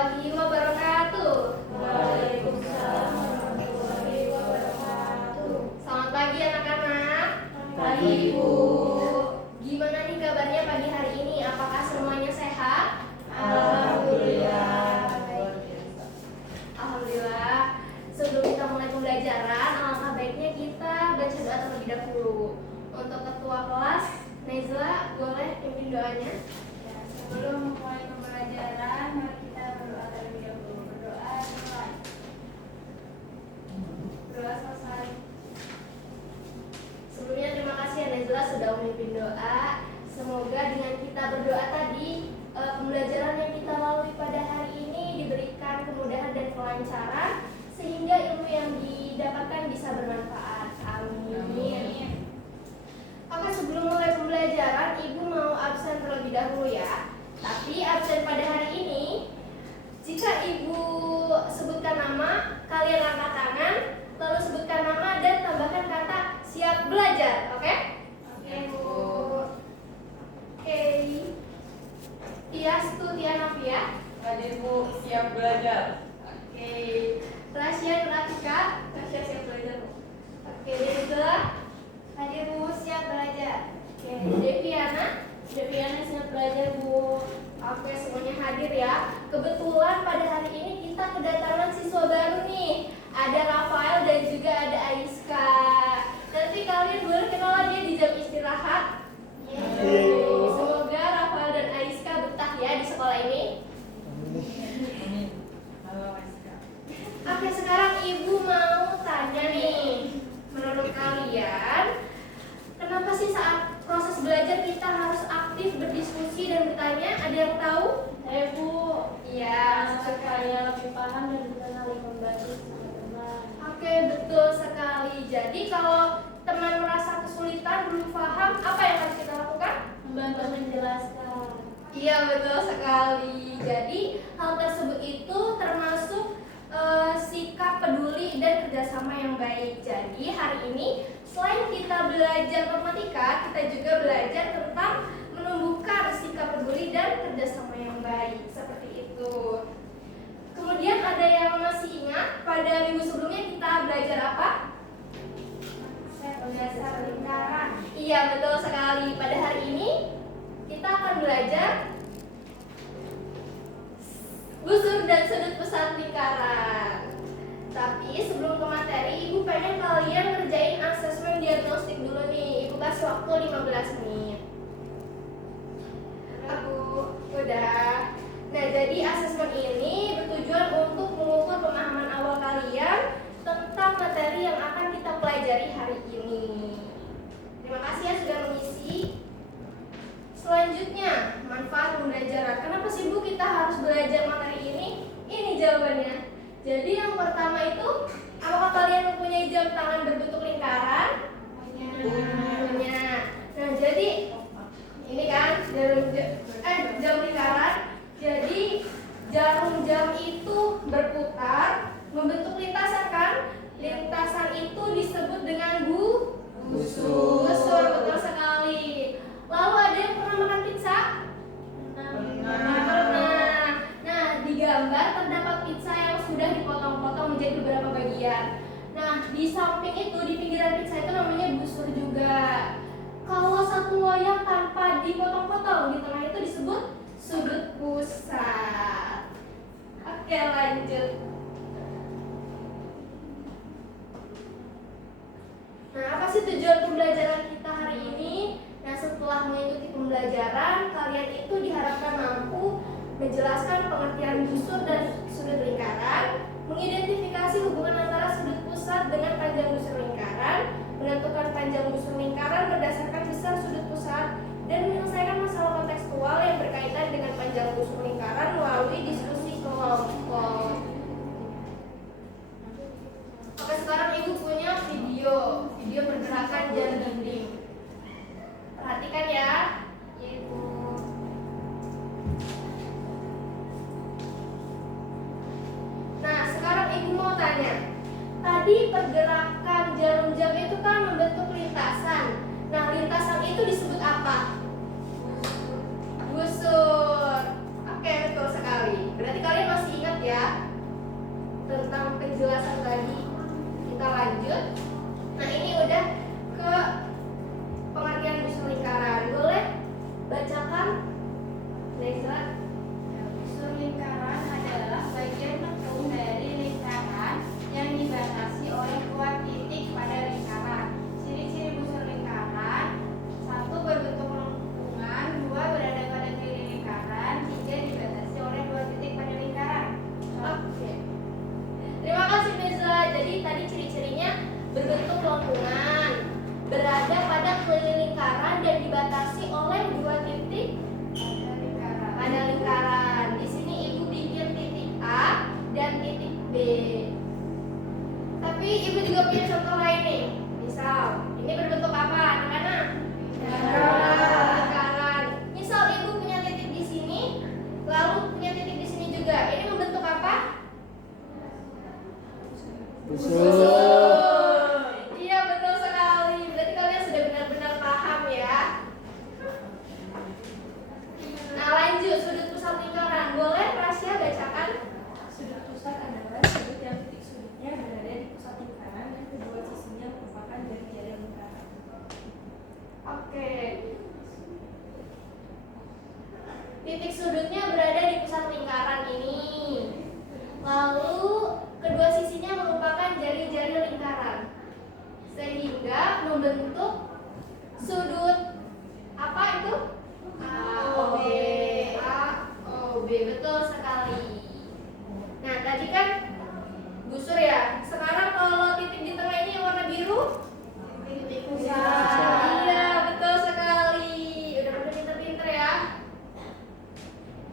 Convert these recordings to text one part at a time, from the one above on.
warahmatullahi wabarakatuh. Waalaikumsalam warahmatullahi wabarakatuh. Selamat pagi anak-anak. Pagi, Bu. Gimana nih kabarnya pagi hari ini? Apakah semuanya sehat? Alhamdulillah. Alhamdulillah. Sebelum kita mulai pembelajaran, alangkah baiknya kita baca doa terlebih dahulu. Untuk ketua kelas, Nezla, boleh pimpin doanya? Ya, sebelum mulai pembelajaran, mari kita berdoa terlebih dahulu. Berdoa selesai. Doa selesai. Sebelumnya terima kasih ya Nezla sudah memimpin doa. Semoga dengan kita berdoa tadi, pembelajaran yang kita lalui pada hari ini diberikan kemudahan dan kelancaran sehingga ilmu yang didapatkan bisa bermanfaat. Amin. Oke, sebelum mulai pembelajaran, Ibu mau absen terlebih dahulu ya. Tapi absen pada hari ini, jika Ibu sebutkan nama, kalian angkat tangan, lalu sebutkan nama dan tambahkan kata siap belajar. Oke? Oke, Bu. Oke. Tias Tianavia. Hadir, Bu. Siap belajar. Oke. Rasya Nuratika. Rasya siap belajar. Oke, Deza. Hadir, Bu. Siap belajar. Oke, Deviana. Deviana siap belajar, Bu. Oke, semuanya hadir ya. Kebetulan pada hari ini kita kedatangan siswa baru nih. Ada Rafael dan juga ada Aiska. Nanti kalian boleh kenalan dia di jam istirahat. Semoga Rafael dan Aiska betah ya di sekolah ini. Halo, Aiska. Oke, sekarang Ibu mau tanya nih. Menurut kalian, kenapa sih saat proses belajar kita harus aktif berdiskusi dan bertanya? Ada yang tahu? Bu. Iya, Supaya lebih paham dan bisa saling membantu sama teman. Oke, betul sekali. Jadi kalau teman merasa kesulitan, belum paham, apa yang harus kita lakukan? Membantu menjelaskan. Iya, betul sekali. Jadi hal tersebut itu termasuk sikap peduli dan kerjasama yang baik. Jadi hari ini selain kita belajar matematika, kita juga belajar tentang menumbuhkan sikap peduli dan kerjasama yang baik. Seperti itu. Kemudian ada yang masih ingat pada minggu sebelumnya kita belajar apa? Dasar lingkaran. Iya, betul sekali. Pada hari ini kita akan belajar busur dan sudut pusat lingkaran. Tapi sebelum ke materi, Ibu pengen kalian ngerjain asesmen diagnostik dulu nih. Ibu kasih waktu 15 menit. Aku udah. Nah, jadi asesmen ini bertujuan untuk mengukur pemahaman awal kalian tentang materi yang akan kita pelajari hari ini. Terima kasih ya sudah mengisi. Selanjutnya, manfaat pembelajaran. Kenapa sih Bu kita harus belajar materi ini? Ini jawabannya. Jadi yang pertama itu, apakah kalian mempunyai jam tangan berbentuk lingkaran? Punya. Nah, jadi ini kan jam lingkaran. Jadi jarum jam itu berputar, membentuk lintasan kan? Lintasan itu disebut dengan busur. Busur, betul sekali. Lalu ada yang pernah makan pizza? Pernah. Nah, di gambar terdapat pizza yang sudah dipotong-potong menjadi beberapa bagian. Nah, di samping itu, di pinggiran pizza itu namanya busur juga. Kalau satu loyang tanpa dipotong-potong, di tengah itu disebut sudut pusat. Oke, lanjut. Nah, apa sih tujuan pembelajaran kita hari ini? Nah, setelah mengikuti pembelajaran, kalian itu diharapkan mampu menjelaskan pengertian busur dan sudut lingkaran, mengidentifikasi hubungan antara sudut pusat dengan panjang busur lingkaran, menentukan panjang busur lingkaran berdasarkan besar sudut pusat, dan menyelesaikan masalah kontekstual yang berkaitan dengan panjang busur lingkaran melalui diskusi kelompok. Oke, sekarang Ibu punya video pergerakan jam dinding. Perhatikan ya. Ibu. Nah, sekarang Ibu mau tanya. Tadi pergerakan jarum jam itu kan membentuk lintasan. Nah, lintasan itu disebut apa? Titik sudutnya berada di pusat lingkaran ini. Lalu kedua sisinya merupakan jari-jari lingkaran, sehingga membentuk sudut apa itu? AOB. AOB, betul sekali. Nah, tadi kan busur ya. Sekarang kalau titik di tengah ini yang warna biru, titik pusat. Iya, betul sekali. Udah pada pinter-pinter ya.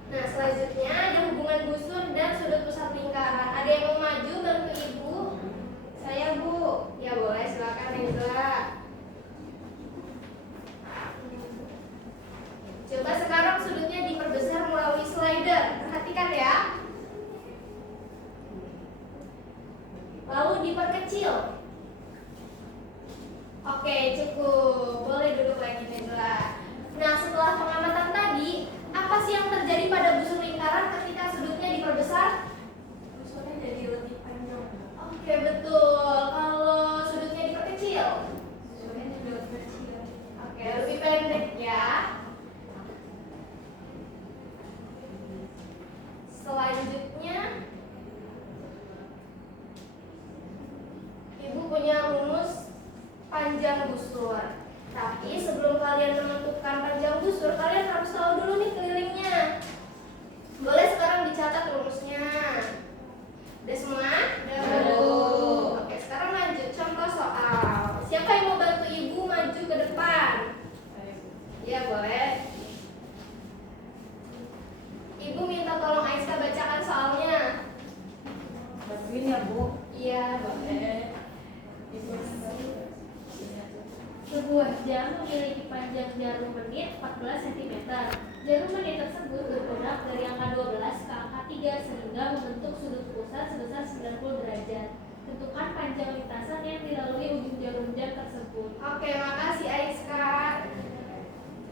Nah, selanjutnya ada hubungan busur dan sudut pusat lingkaran. Ada yang mau maju bantu ibu? Saya, Bu. Ya boleh, silakan Reza. Coba sekarang sudutnya diperbesar melalui slider. Perhatikan ya. Lalu diperkecil. Oke, cukup. Boleh duduk lagi, Reza. Nah, setelah pengamatan tadi, apa sih yang terjadi pada busur lingkaran ketika sudutnya diperbesar? Busurnya jadi lebih panjang. Oke, betul. Kalau sudutnya diperkecil? Busurnya jadi lebih kecil. Oke, lebih pendek ya. Selanjutnya, ibu punya rumus panjang busur. Tapi sebelum kalian menentukan panjang busur, kalian harus tahu dulu nih kelilingnya. Boleh sekarang dicatat rumusnya. Udah semua? Udah. Oke, sekarang lanjut contoh soal. Siapa yang mau bantu ibu maju ke depan? Ya, boleh. Ibu minta tolong Aisyah bacakan soalnya. Bantuin ya, Bu. Iya, boleh. Sebuah jam memiliki panjang jarum menit 14 cm. Jarum menit tersebut bergerak dari angka 12 ke angka 3 sehingga membentuk sudut pusat sebesar 90 derajat. Tentukan panjang lintasan yang dilalui ujung jarum jam tersebut. Oke, makasih Aisyah.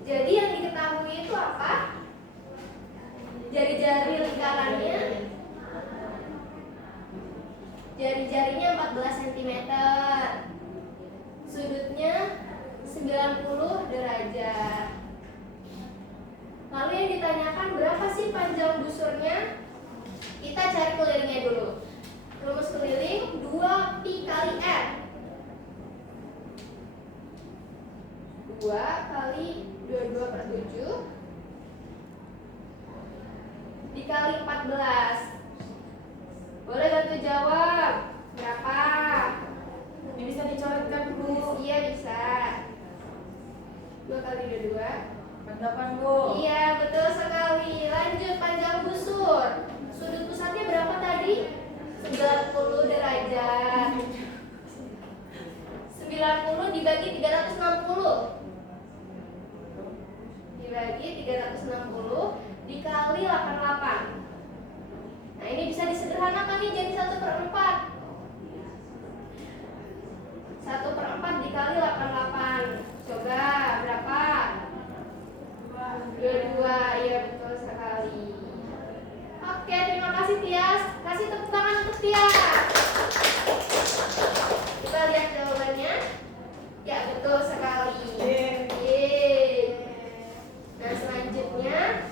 Jadi yang diketahui itu apa? Jari-jari lingkarannya, jari-jarinya 14 cm, sudutnya 90 derajat. Lalu yang ditanyakan berapa sih panjang busurnya? Kita cari kelilingnya dulu. Rumus keliling 2pi kali r. 2 kali 22/7 dikali 14. Boleh bantu jawab. Berapa? Ini bisa dicoretkan, Bu. Iya, bisa. 2 kali 22. 48, Bu. Iya, betul sekali. Lanjut, panjang busur. Sudut pusatnya berapa tadi? 90 derajat. 90 dibagi 360. Dibagi 360 dikali 88. Nah, ini bisa disederhanakan nih jadi 1/4. 1/4 dikali 88. Coba berapa? 22. Iya, betul sekali. Oke, terima kasih Tias. Kasih tepuk tangan untuk Tias. Kita lihat jawabannya. Ya, betul sekali. Yeay. Nah, selanjutnya,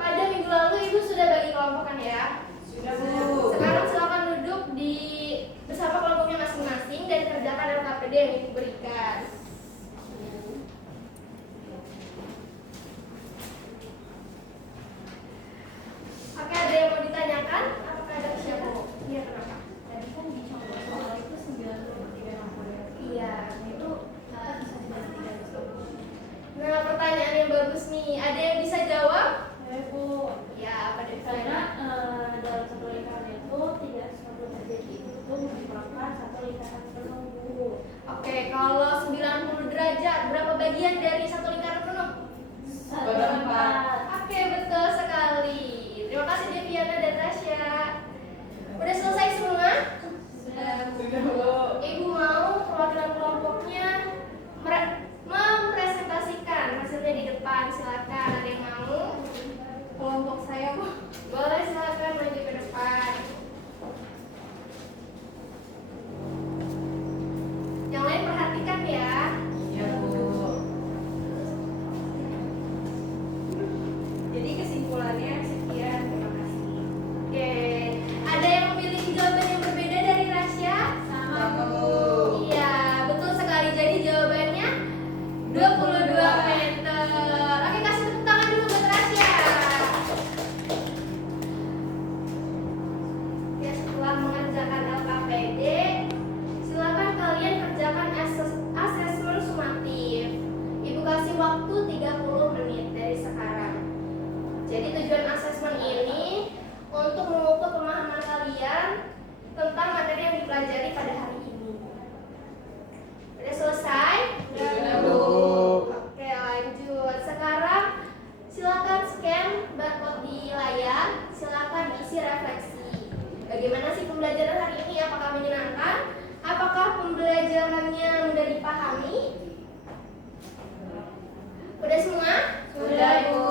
pada minggu lalu Ibu sudah bagi kelompok kan ya? Sudah, Bu. Sekarang silakan duduk di bersama kelompoknya masing-masing dan kerjakan LKPD yang Ibu berikan. Oke, ada yang mau ditanyakan? Apakah ada pertanyaan? Iya, kenapa? Tadi kan di contoh soal itu 93/60. Iya. Itu kenapa bisa dibagi 3 Nah, pertanyaan yang bagus nih. Ada yang bisa jawab? Bu. Ya, apa deh? Karena dalam satu lingkaran itu 360 derajat itu merupakan satu lingkaran penuh, Bu. Oke, kalau 90 derajat, berapa bagian dari satu lingkaran penuh? 1/4. Oke, betul sekali. Terima kasih Deviana dan Rasya. Udah selesai semua? Sudah. Sudah, Bu. Ibu mau perwakilan kelompoknya mempresentasikan hasilnya di depan. Silakan. Ada yang mau? Kelompok saya, Bu. Boleh, silakan maju ke depan. Yang lain perhatikan ya. Iya, Bu. kesimpulannya sekian, terima kasih. Oke, ada yang memiliki jawaban yang berbeda dari Rasya? Sama Bu. Iya, betul sekali. Jadi jawabannya 22 meter. Oke, kasih tepuk tangan dulu buat Rasya. Ya, setelah mengerjakan LKPD, silakan kalian kerjakan asesmen sumatif. Ibu kasih waktu 30 menit dari sekarang. Jadi tujuan asesmen ini untuk mengukur pemahaman kalian tentang materi yang dipelajari pada hari ini. Sudah selesai? Sudah, Bu. Oke, lanjut. Sekarang silakan scan barcode di layar. Silakan isi refleksi. Bagaimana sih pembelajaran hari ini? Apakah menyenangkan? Apakah pembelajarannya mudah dipahami? Udah semua? Sudah, Bu.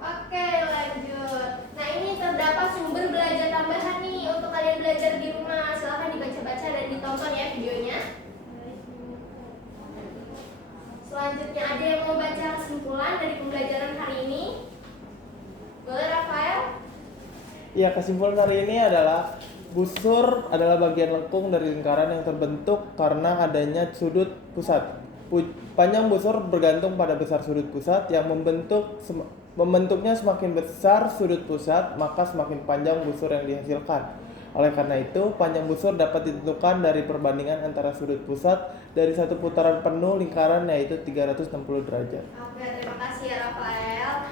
Oke, lanjut. Nah, ini terdapat sumber belajar tambahan nih untuk kalian belajar di rumah. Silahkan dibaca-baca dan ditonton ya videonya. Selanjutnya, ada yang mau baca kesimpulan dari pembelajaran hari ini? Boleh, Rafael? Ya, kesimpulan hari ini adalah busur adalah bagian lengkung dari lingkaran yang terbentuk karena adanya sudut pusat. Panjang busur bergantung pada besar sudut pusat yang membentuknya semakin besar sudut pusat, maka semakin panjang busur yang dihasilkan. Oleh karena itu, panjang busur dapat ditentukan dari perbandingan antara sudut pusat dari satu putaran penuh lingkaran, yaitu 360 derajat. Oke, terima kasih ya Rafael.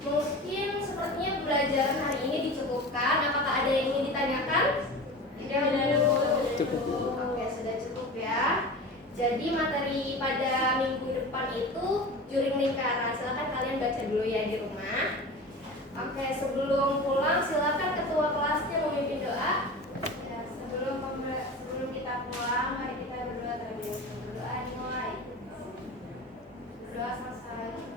Mungkin sepertinya pembelajaran hari ini dicukupkan. Apakah ada yang ingin ditanyakan? Tidak, Bu. Cukup. Oke, sudah cukup ya. Jadi materi pada minggu depan itu juring lingkaran. Silakan kalian baca dulu ya di rumah. Oke, sebelum pulang silakan ketua kelasnya memimpin doa. Ya, sebelum kita pulang, mari kita berdoa terlebih dahulu. Berdoa dimulai. Berdoa selesai.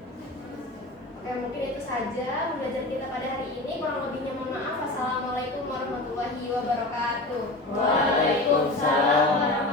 Oke, mungkin itu saja pembelajaran kita pada hari ini. Kurang lebihnya mohon maaf. Wassalamualaikum warahmatullahi wabarakatuh. Waalaikumsalam warahmatullahi